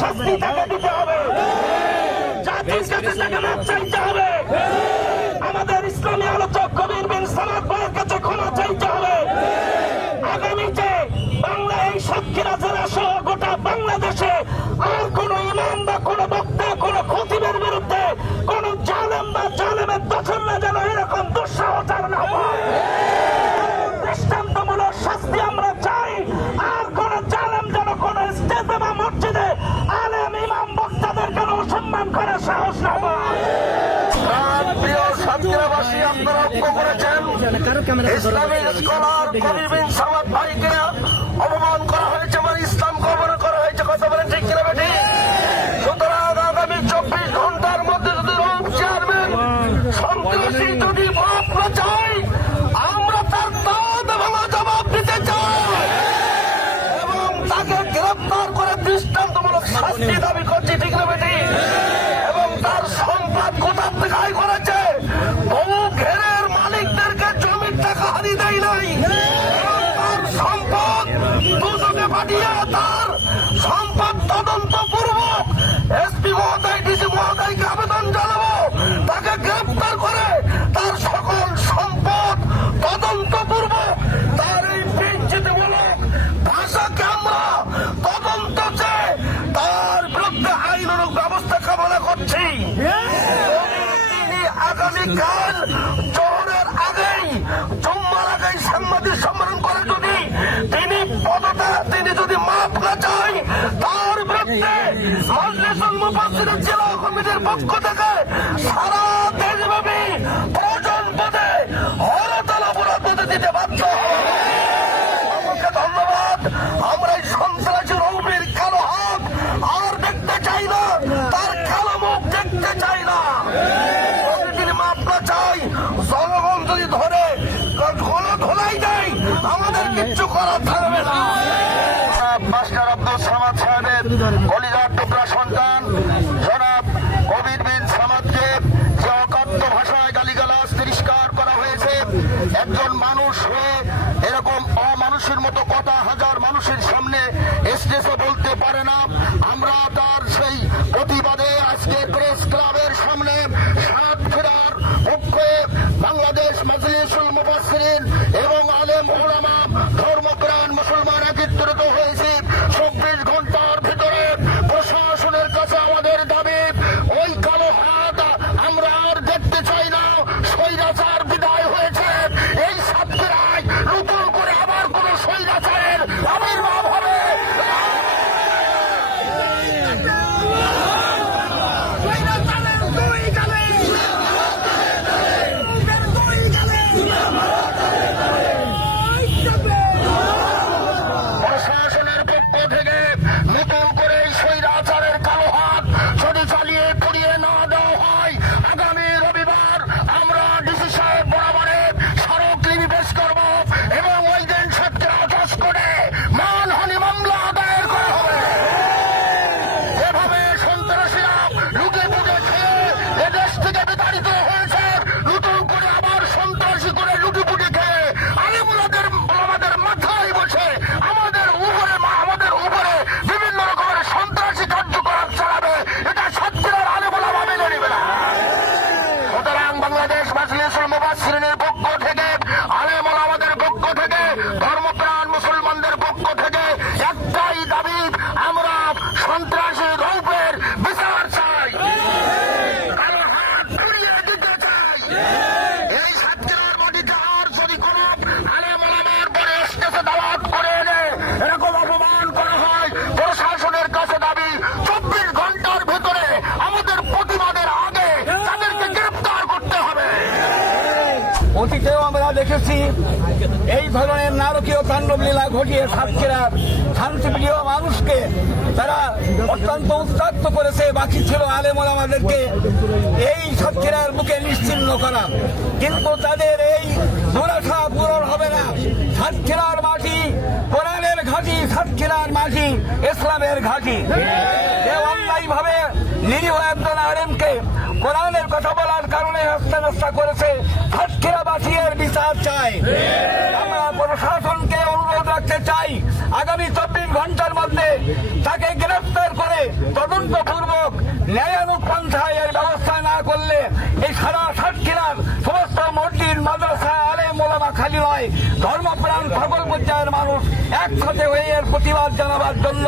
শাস্তি তাকে দিতে হবে। জাতির কাছে তাকে মাপ চাইতে হবে। আমাদের ইসলামী আলোচক কবির বিন সামাদ ভাইয়ের কাছে ক্ষমা চাইতে হবে। আগামীতে বাংলা এই সাক্ষীরা জেলা সহ গোটা বাংলাদেশে আর কোন ইমাম বা কোন বক্তা কোন খতিবের বিরুদ্ধে কোন জালেম বা জালেমের দখল না যেন এরকম দুঃসাহচার না হয়। দেশবাসী আপনারা লক্ষ্য করেছেন। ইসলামী স্কলার কবির বিন সামাদ ভাইকে পাঠিয়ে তার তার বিরুদ্ধে অন্বেষণ কমিটির পক্ষ থেকে সারা মানুষ হয়ে এরকম অমানুষের মতো কথা হাজার মানুষের সামনে স্টেজে বলতে পারে না। আমরা তার সেই প্রতিবাদে আজকে প্রেস ক্লাবের সামনে সাত ফেরার পক্ষে বাংলাদেশ মাজলিসুল অতীতেও আমরা দেখেছি এই ধরনের নারকীয় তাণ্ডবলীলা ঘটিয়ে সাক্ষীরা শান্তিপ্রিয় মানুষকে তারা অত্যন্ত উত্তাক্ত করেছে, বাকি ছিল আলেমন আমাদেরকে এই সাক্ষীরার বুকে নিশ্চিন্ন করা। কিন্তু তাদের এই দুরাশা পূরণ হবে না। সাক্ষীরার মাটি, কোরআনের ঘাঁটি সাক্ষীরার মাটি, ইসলামের ঘাঁটি। ভাবে নিরীহ একজন আরেমকে কোরআনের কথা বলার কারণে হস্তা করেছে। এলাকাবাসীর বিচার চাই। আমরা প্রশাসনকে অনুরোধ রাখতে চাই। আগামী চব্বিশ ঘণ্টার মধ্যে তাকে গ্রেফতার করে তদন্তপূর্বক ন্যায়ানুক পন্থায় এর ব্যবস্থা না করলে এই সারা সাতক্ষীরার সমস্ত মসজিদ, মাদ্রাসা আলে মোলামা খালি নয়, ধর্মপ্রাণ সকল পর্যায়ের মানুষ একসাথে হয়ে এর প্রতিবাদ জানাবার জন্য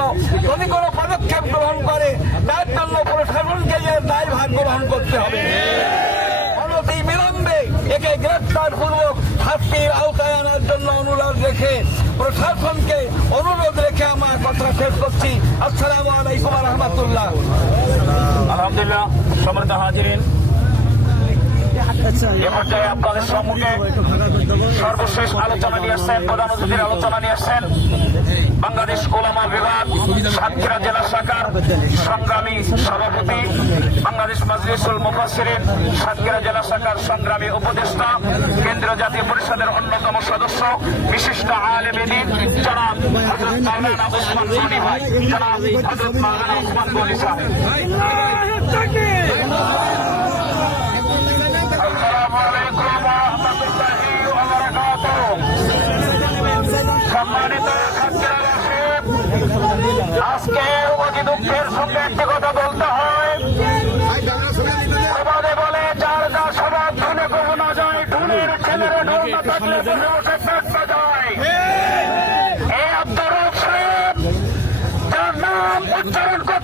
যদি কোনো পদক্ষেপ গ্রহণ করে, তার জন্য প্রশাসনকে এর দায়ভার গ্রহণ করতে হবে। একে গ্রেপ্তার পূর্বক শাস্তির আওতায় আনার জন্য অনুরোধ রেখে প্রশাসনকে অনুরোধ রেখে আমার কথা শেষ করছি। আসসালামু আলাইকুম রহমতুল্লাহ। আলহামদুলিল্লাহ সমৃদ্ধ হাজিরিন। এ পর্যায়ে আপনাদের সম্মুখে সর্বশেষ আলোচনা নিয়ে আসছেন, প্রধান অতিথির আলোচনা নিয়ে আসছেন। বাংলাদেশ ওলামা বিভাগ, সাতক্ষীরা জেলা শাখার সংগ্রামী সভাপতি, বাংলাদেশ মাজলিসুল মুফাসসিরিন, সাতক্ষীরা জেলা শাখার সংগ্রামী উপদেষ্টা কেন্দ্রীয় জাতীয় পরিষদের অন্যতম সদস্য, বিশিষ্ট আলেমেদিন জনাব হযরত ভাই। জনাব মাওলানা গনি সাহেব। আজকে অতি দুঃখের সঙ্গে একটি কথা বলতে হয়। সমাজে বলে যার যা সবার ধনে কখনো যায় ঢুলের ছেলের ঢোল না থাকলে বসে বসে পেট বাজায়। এই আব্দুর রব সাহেব যার নাম উচ্চারণ করতে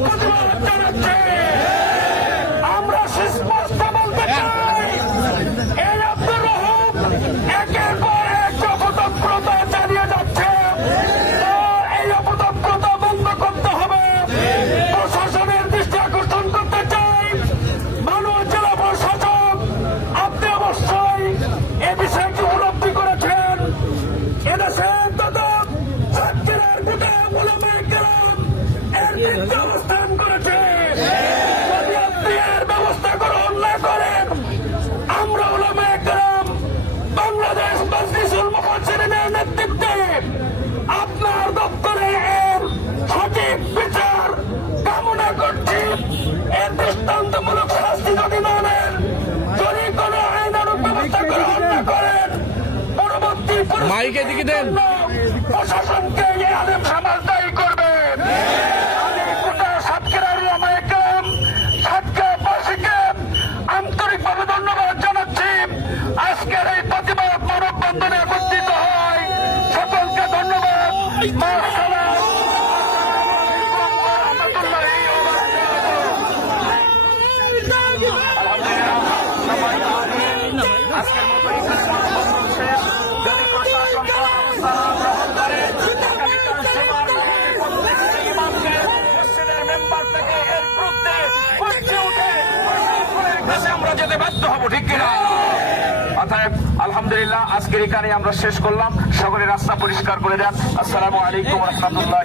Let's go. মাইকে দিকে দেন। প্রশাসনকে এই আলেম করবে। আন্তরিকভাবে ধন্যবাদ জানাচ্ছি। আজকের এই প্রতিবাদ হয়। সকলকে ধন্যবাদ মাশাআল্লাহ। রহমতুল্লাহি ওয়া বারাকাতুহু। আজকের মতো এখানে মানববন্ধন শেষ। যদি প্রশাসন কোনো ব্যবস্থা না গ্রহণ করে, আগামীকাল জুমার নামাজে প্রত্যেকটা ইমামকে মসজিদের মেম্বার থেকে এর বিরুদ্ধে গর্জে উঠে প্রশাসনের কাছে আমরা যেতে বাধ্য হব ঠিক কিনা অতএব আলহামদুলিল্লাহ আজকের এখানে আমরা শেষ করলাম। সকলে রাস্তা পরিষ্কার করে দেন আসসালামু আলাইকুম রহমতুল্লাহ